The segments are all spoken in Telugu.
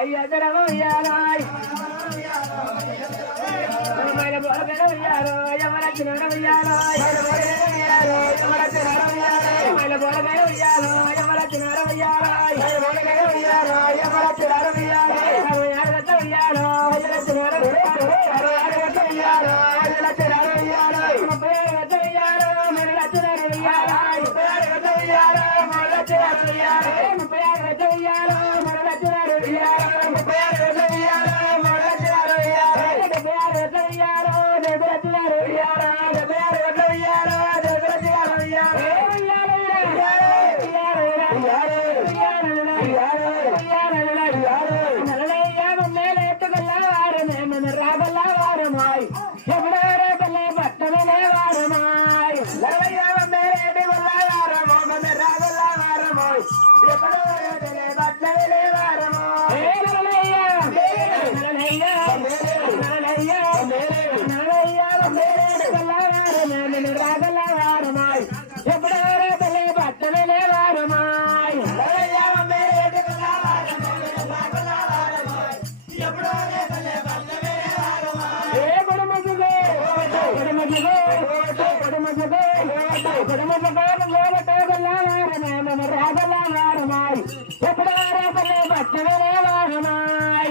అయ్యదరవ ఉయ్యారాయ్ మైల బోలగడ ఉయ్యారో ఎవరచ్చినాడ ఉయ్యారాయ్ మైల బోలగడ ఉయ్యారో ఎవరచ్చినాడ ఉయ్యారాయ్ అరవై ఉయ్యారో ఎవరచ్చినాడ ఉయ్యారాయ్ ముప్పై ఆరు ఉయ్యారో మరి రచ్చినాడ ఉయ్యారాయ్ ముప్పై ఆరు ఉయ్యారో మరి రచ్చినాడ ఉయ్యారాయ్ ముప్పై ఆరు யாரு? யாரு? ராஜமாய் எப்படா பட்டவே வாரமாய்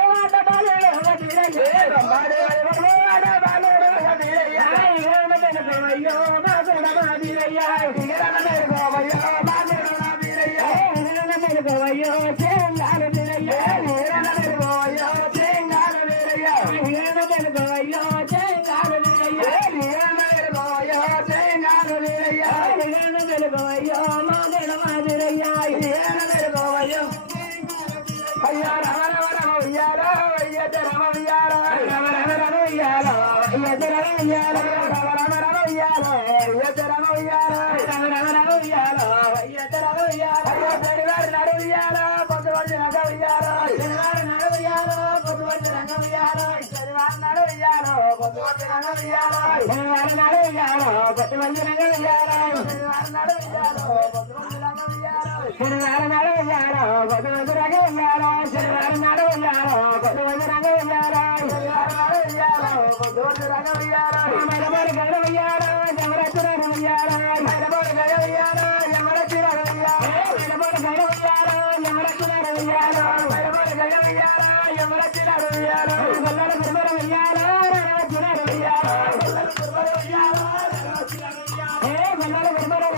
గోవయ్యో గల్లావారమా మన రాగల్లావారమాయ్ ఎప్పుడెవరే పట్టణమే అయ్యా రమ రమ రమ ఉయ్యాలో అయ్యత రమ ఉయ్యాలో రమ రమ రమ ఉయ్యాలో రమ ఉయ్యాలో రమ రమ రమ ఉయ్యాలో రమ ఉయ్యాలో రమ రమ రమ ఉయ్యాలో రమ ఉయ్యాలో అయ్యో నడు ఉయ్యాలో పొద్దువచ్చి రంగ ఉయ్యాలో